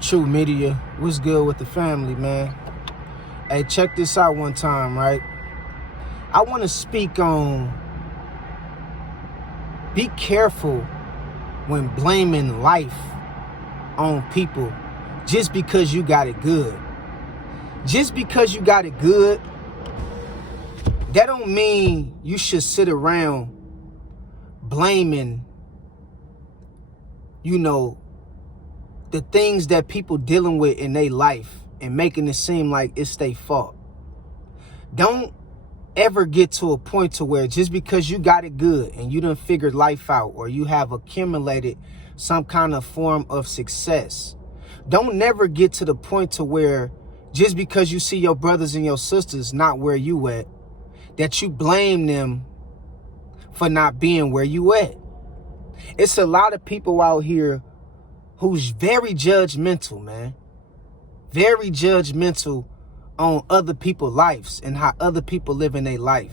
True Media, what's good with the family, man? Hey, check this out one time, right? I want to speak on be careful when blaming life on people just because you got it good. Just because you got it good, that don't mean you should sit around blaming, the things that people dealing with in their life and making it seem like it's their fault. Don't ever get to a point to where just because you got it good and you done figured life out or you have accumulated some kind of form of success, don't never get to the point to where just because you see your brothers and your sisters not where you at, that you blame them for not being where you at. It's a lot of people out here who's very judgmental, man. Very judgmental on other people's lives and how other people live in their life.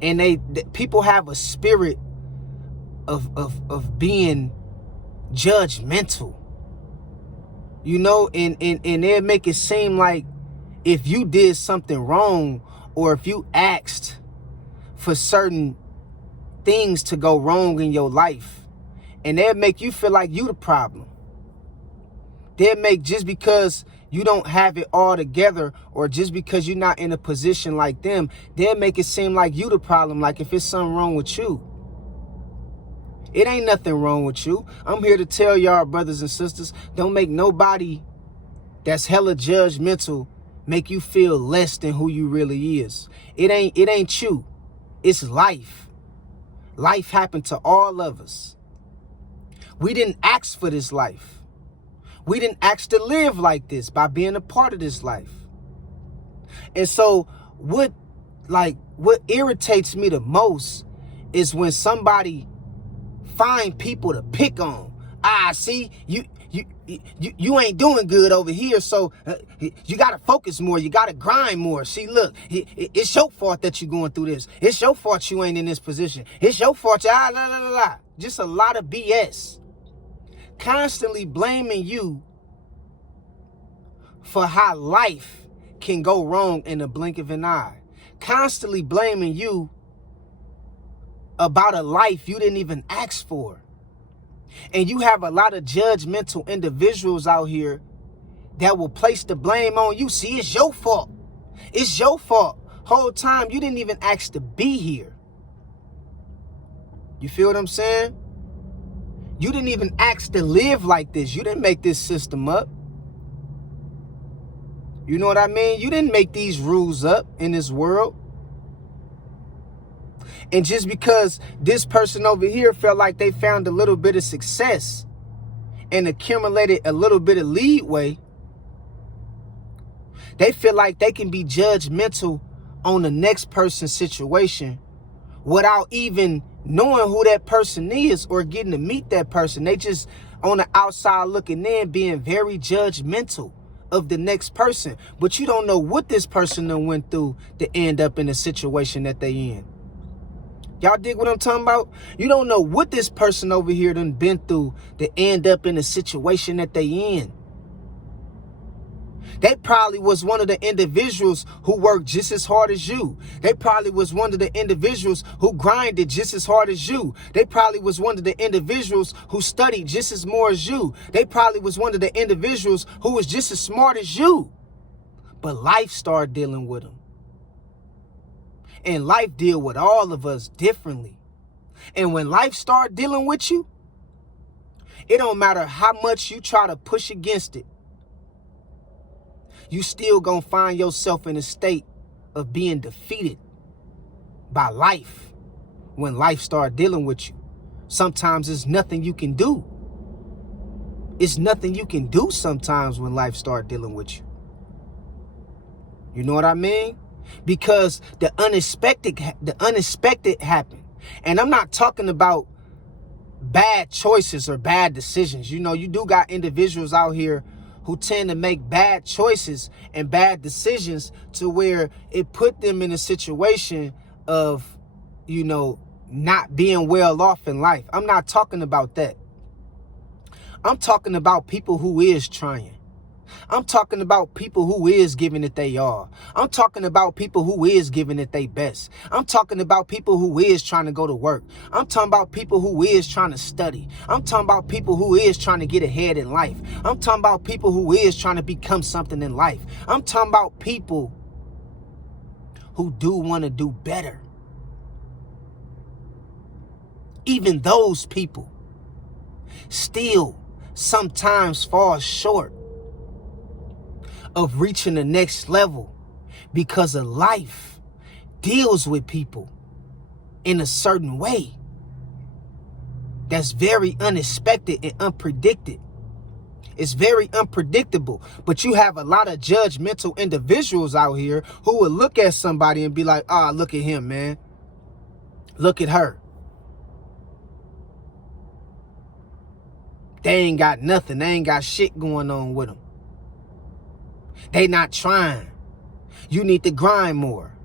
And people have a spirit of being judgmental. And they'll make it seem like if you did something wrong or if you asked for certain things to go wrong in your life, and they'll make you feel like you the problem. They'll make, just because you don't have it all together or just because you're not in a position like them, they'll make it seem like you the problem, like if it's something wrong with you. It ain't nothing wrong with you. I'm here to tell y'all, brothers and sisters, don't make nobody that's hella judgmental make you feel less than who you really is. It ain't you. It's life. Life happened to all of us. We didn't ask for this life. We didn't ask to live like this by being a part of this life. And so what irritates me the most is when somebody find people to pick on. See, you ain't doing good over here, so you got to focus more. You got to grind more. See, look, it's your fault that you're going through this. It's your fault you ain't in this position. It's your fault. Just a lot of BS. Constantly blaming you for how life can go wrong in the blink of an eye. Constantly blaming you about a life you didn't even ask for. And you have a lot of judgmental individuals out here that will place the blame on you. See, it's your fault. It's your fault. Whole time you didn't even ask to be here. You feel what I'm saying? You didn't even ask to live like this. You didn't make this system up. You know what I mean? You didn't make these rules up in this world. And just because this person over here felt like they found a little bit of success and accumulated a little bit of leeway, they feel like they can be judgmental on the next person's situation without even knowing who that person is or getting to meet that person. They just on the outside looking in, being very judgmental of the next person. But you don't know what this person done went through to end up in the situation that they in. Y'all dig what I'm talking about? You don't know what this person over here done been through to end up in the situation that they in. They probably was one of the individuals who worked just as hard as you. They probably was one of the individuals who grinded just as hard as you. They probably was one of the individuals who studied just as more as you. They probably was one of the individuals who was just as smart as you. But life started dealing with them. And life deal with all of us differently. And when life start dealing with you, it don't matter how much you try to push against it. You still gonna find yourself in a state of being defeated by life when life start dealing with you. Sometimes there's nothing you can do. It's nothing you can do sometimes when life start dealing with you. You know what I mean? Because the unexpected happen. And I'm not talking about bad choices or bad decisions. You do got individuals out here who tend to make bad choices and bad decisions to where it put them in a situation of, not being well off in life. I'm not talking about that. I'm talking about people who is trying. I'm talking about people who is giving it they all. I'm talking about people who is giving it their best. I'm talking about people who is trying to go to work. I'm talking about people who is trying to study. I'm talking about people who is trying to get ahead in life. I'm talking about people who is trying to become something in life. I'm talking about people who do want to do better. Even those people still sometimes fall short of reaching the next level because of life deals with people in a certain way that's very unexpected and unpredicted. It's very unpredictable, but you have a lot of judgmental individuals out here who will look at somebody and be like, look at him, man. Look at her. They ain't got nothing. They ain't got shit going on with them. They not trying. You need to grind more.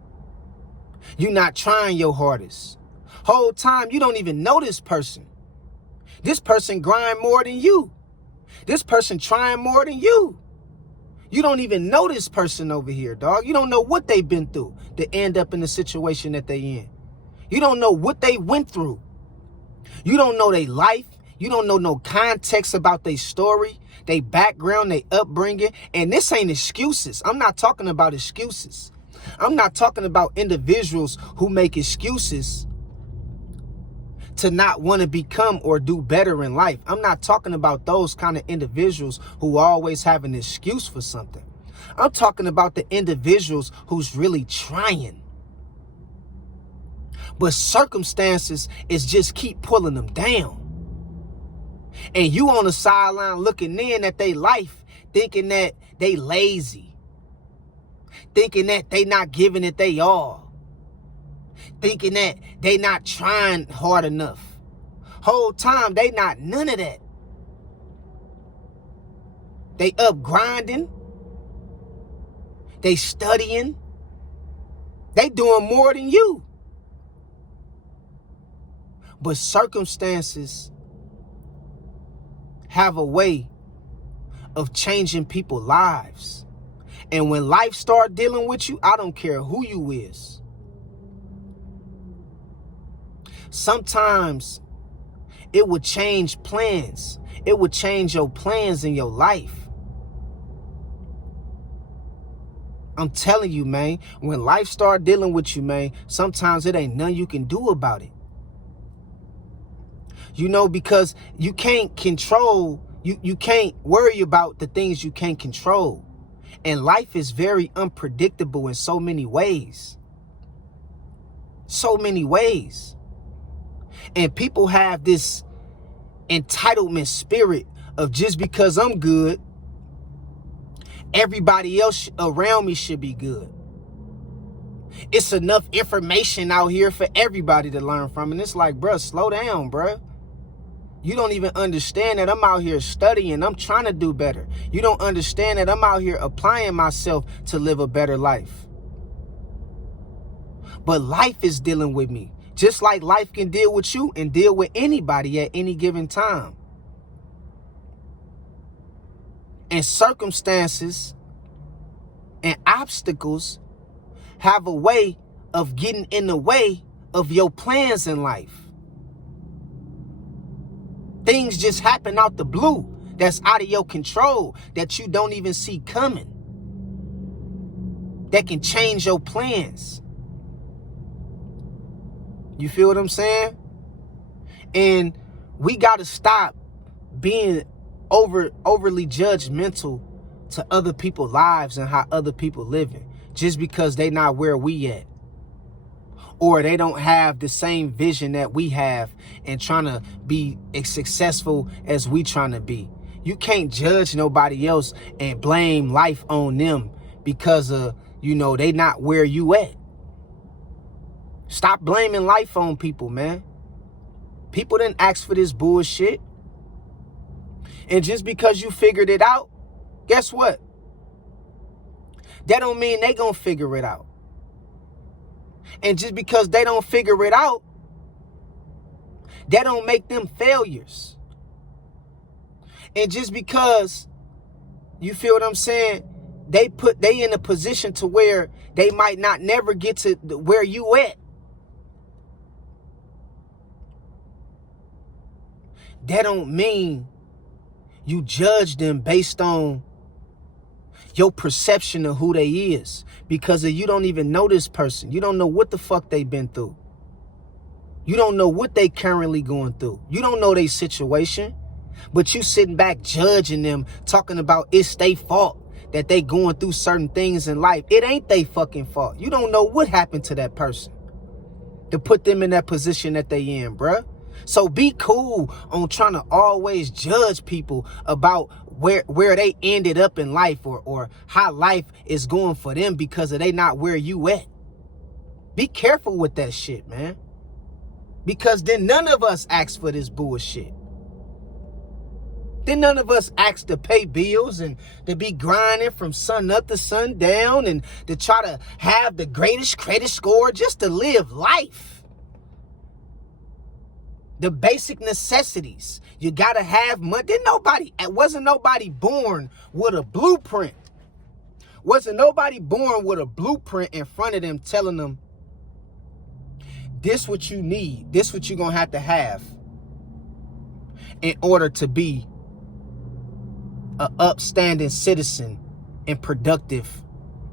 You not trying your hardest. Whole time you don't even know this person. This person grind more than you. This person trying more than you. You don't even know this person over here, dog. You don't know what they've been through to end up in the situation that they in. You don't know what they went through. You don't know their life. You don't know no context about their story, their background, their upbringing. And this ain't excuses. I'm not talking about excuses. I'm not talking about individuals who make excuses to not want to become or do better in life. I'm not talking about those kind of individuals who always have an excuse for something. I'm talking about the individuals who's really trying. But circumstances is just keep pulling them down. And you on the sideline looking in at their life, thinking that they lazy, thinking that they not giving it they all, thinking that they not trying hard enough. Whole time they not none of that. They up grinding, they studying, they doing more than you. But circumstances have a way of changing people's lives. And when life start dealing with you, I don't care who you is. Sometimes it would change plans. It would change your plans in your life. I'm telling you, man, when life start dealing with you, man, sometimes it ain't nothing you can do about it. You know, because you can't control, you can't worry about the things you can't control. And life is very unpredictable in so many ways. So many ways. And people have this entitlement spirit of just because I'm good, everybody else around me should be good. It's enough information out here for everybody to learn from. And it's like, bruh, slow down, bruh. You don't even understand that I'm out here studying. I'm trying to do better. You don't understand that I'm out here applying myself to live a better life. But life is dealing with me. Just like life can deal with you and deal with anybody at any given time. And circumstances and obstacles have a way of getting in the way of your plans in life. Things just happen out the blue that's out of your control that you don't even see coming. That can change your plans. You feel what I'm saying? And we got to stop being overly judgmental to other people's lives and how other people living just because they not where we at. Or they don't have the same vision that we have and trying to be as successful as we trying to be. You can't judge nobody else and blame life on them because of, they not where you at. Stop blaming life on people, man. People didn't ask for this bullshit. And just because you figured it out, guess what? That don't mean they gonna figure it out. And just because they don't figure it out, that don't make them failures. And just because, you feel what I'm saying, they in a position to where they might not never get to where you at. That don't mean you judge them based on your perception of who they is, because you don't even know this person. You don't know what the fuck they been through. You don't know what they currently going through. You don't know their situation, but you sitting back judging them, talking about it's their fault that they going through certain things in life. It ain't their fucking fault. You don't know what happened to that person to put them in that position that they in, bruh. So be cool on trying to always judge people about where they ended up in life, or how life is going for them because they not where you at. Be careful with that shit, man. Because then none of us ask for this bullshit. Then none of us ask to pay bills and to be grinding from sun up to sun down and to try to have the greatest credit score just to live life. The basic necessities. You gotta have money. Wasn't nobody born with a blueprint. Wasn't nobody born with a blueprint in front of them telling them, this what you need. This what you're gonna have in order to be an upstanding citizen and productive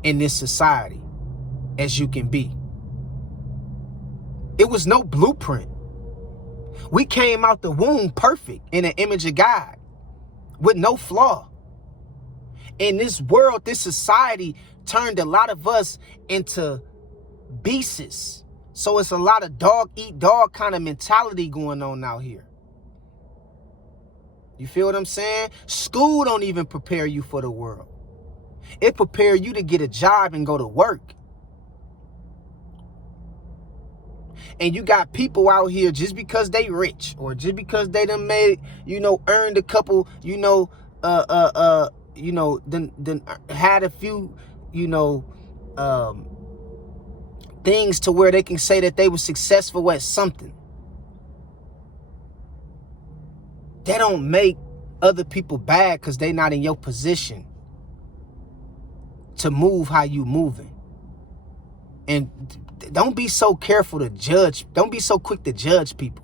in this society as you can be. It was no blueprint. We came out the womb perfect in an image of God with no flaw. In this world, this society turned a lot of us into beasts. So it's a lot of dog eat dog kind of mentality going on out here. You feel what I'm saying? School don't even prepare you for the world. It prepare you to get a job and go to work. And you got people out here just because they rich, or just because they done made, earned a couple, then had a few, things to where they can say that they were successful at something. They don't make other people bad because they not in your position to move how you moving. And don't be so careful to judge. Don't be so quick to judge people.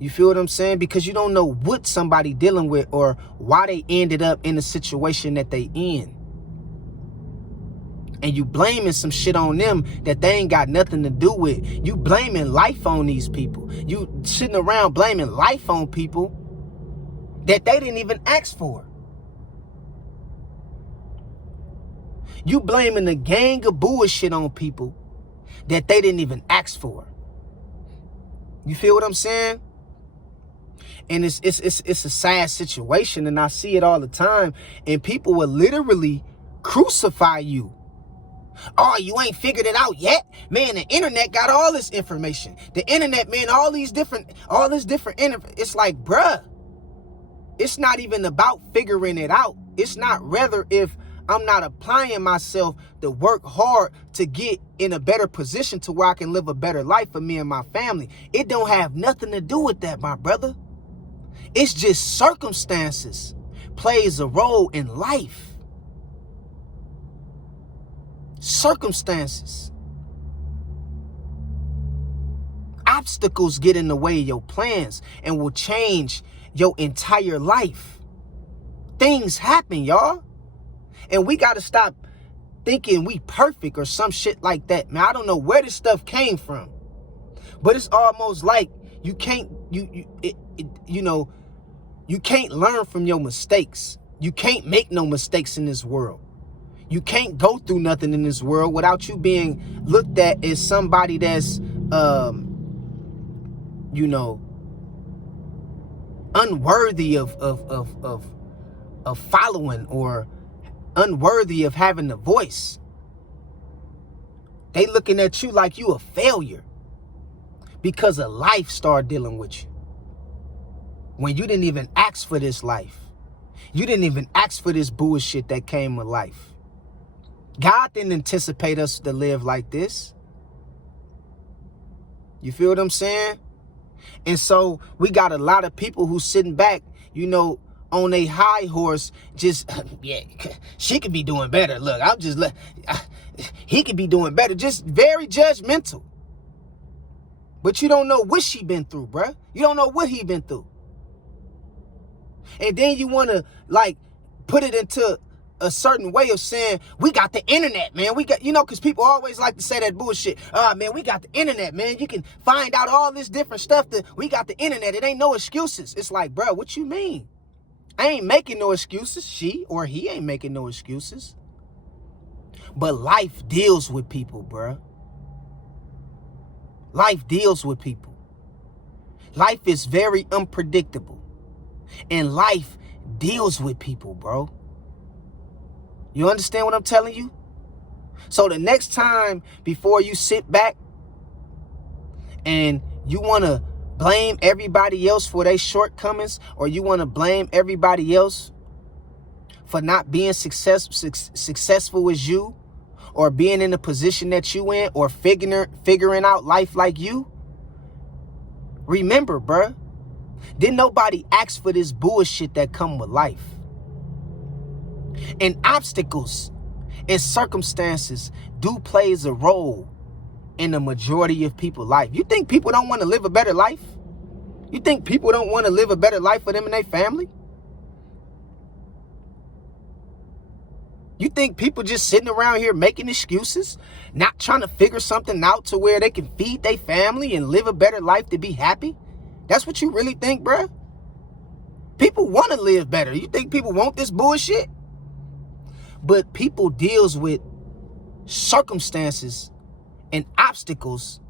You feel what I'm saying? Because you don't know what somebody dealing with or why they ended up in the situation that they in. And you blaming some shit on them that they ain't got nothing to do with. You blaming life on these people. You sitting around blaming life on people that they didn't even ask for. You blaming a gang of bullshit on people that they didn't even ask for. You feel what I'm saying? And it's a sad situation, and I see it all the time. And people will literally crucify you. Oh, you ain't figured it out yet? Man, the internet got all this information. The internet, man, all this different, it's like, bruh, it's not even about figuring it out. It's not rather if I'm not applying myself to work hard to get in a better position to where I can live a better life for me and my family. It don't have nothing to do with that, my brother. It's just circumstances plays a role in life. Circumstances. Obstacles get in the way of your plans and will change your entire life. Things happen, y'all. And we got to stop thinking we perfect or some shit like that. Man, I don't know where this stuff came from. But it's almost like you can't you can't learn from your mistakes. You can't make no mistakes in this world. You can't go through nothing in this world without you being looked at as somebody that's, unworthy of following or unworthy of having a voice. They looking at you like you a failure because of life started dealing with you. When you didn't even ask for this life. You didn't even ask for this bullshit that came with life. God didn't anticipate us to live like this. You feel what I'm saying? And so we got a lot of people who sitting back, on a high horse, just, yeah, she could be doing better. Look, he could be doing better. Just very judgmental. But you don't know what she been through, bruh. You don't know what he been through. And then you want to, like, put it into a certain way of saying, we got the internet, man. We got, because people always like to say that bullshit. Man, we got the internet, man. You can find out all this different stuff. We got the internet. It ain't no excuses. It's like, bro, what you mean? I ain't making no excuses. She or he ain't making no excuses. But life deals with people, bro. Life deals with people. Life is very unpredictable. And life deals with people, bro. You understand what I'm telling you? So the next time, before you sit back and you want to blame everybody else for their shortcomings, or you want to blame everybody else for not being successful as you, or being in the position that you in, or figuring out life like you, remember, bruh, didn't nobody ask for this bullshit that come with life. And obstacles and circumstances do plays a role in the majority of people's life. You think people don't want to live a better life? You think people don't want to live a better life for them and their family? You think people just sitting around here making excuses, not trying to figure something out to where they can feed their family and live a better life to be happy? That's what you really think, bruh? People want to live better. You think people want this bullshit? But people deals with circumstances and obstacles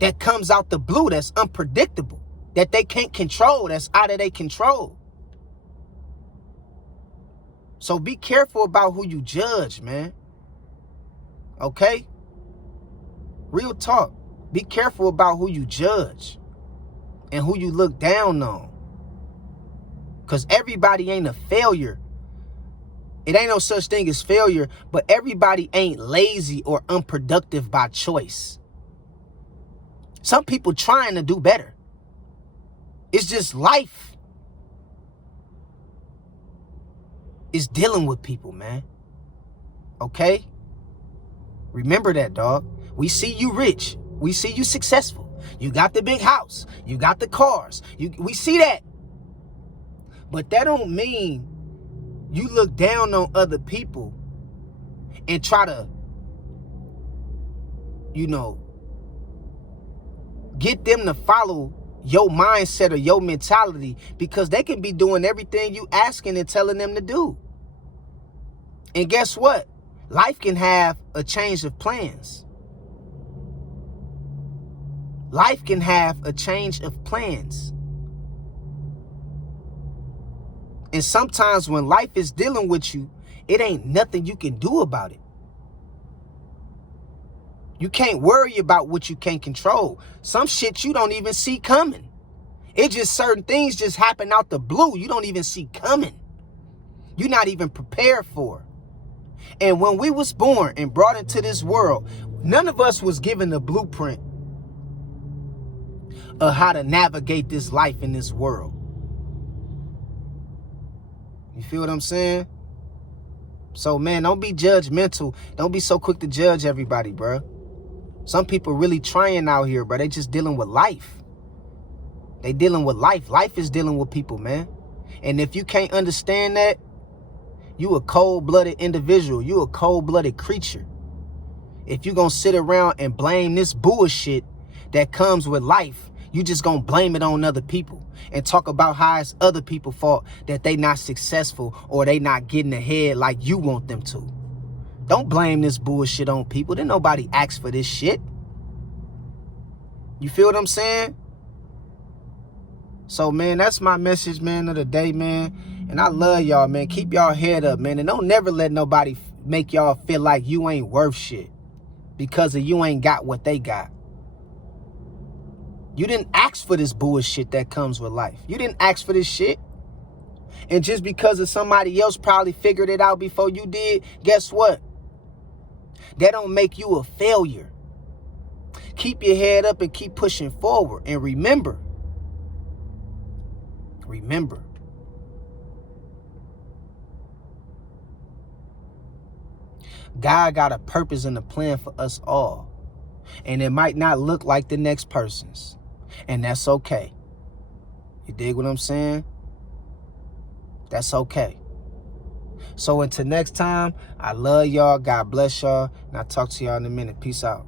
that comes out the blue, that's unpredictable, that they can't control, that's out of their control. So be careful about who you judge, man. Okay? Real talk. Be careful about who you judge and who you look down on. Because everybody ain't a failure. It ain't no such thing as failure, but everybody ain't lazy or unproductive by choice. Some people trying to do better. It's just life is dealing with people, man. Okay? Remember that, dog. We see you rich. We see you successful. You got the big house. You got the cars. We see that. But that don't mean you look down on other people and try to, get them to follow your mindset or your mentality, because they can be doing everything you asking and telling them to do. And guess what? Life can have a change of plans. Life can have a change of plans. And sometimes when life is dealing with you, it ain't nothing you can do about it. You can't worry about what you can't control. Some shit you don't even see coming. It just certain things just happen out the blue. You don't even see coming. You're not even prepared for. And when we was born and brought into this world, none of us was given the blueprint of how to navigate this life in this world. You feel what I'm saying? So, man, don't be judgmental. Don't be so quick to judge everybody, bro. Some people really trying out here, bro. They just dealing with life. They dealing with life. Life is dealing with people, man. And if you can't understand that, you a cold-blooded individual. You a cold-blooded creature. If you gonna sit around and blame this bullshit that comes with life, you just gonna blame it on other people and talk about how it's other people's fault that they not successful or they not getting ahead like you want them to. Don't blame this bullshit on people. Didn't nobody ask for this shit. You feel what I'm saying? So, man, that's my message, man, of the day, man. And I love y'all, man. Keep y'all head up, man. And don't never let nobody make y'all feel like you ain't worth shit because of you ain't got what they got. You didn't ask for this bullshit that comes with life. You didn't ask for this shit. And just because of somebody else probably figured it out before you did, guess what? That don't make you a failure. Keep your head up and keep pushing forward. And remember, Remember, God got a purpose and a plan for us all. And it might not look like the next person's. And that's okay. You dig what I'm saying? That's okay. So until next time, I love y'all. God bless y'all. And I'll talk to y'all in a minute. Peace out.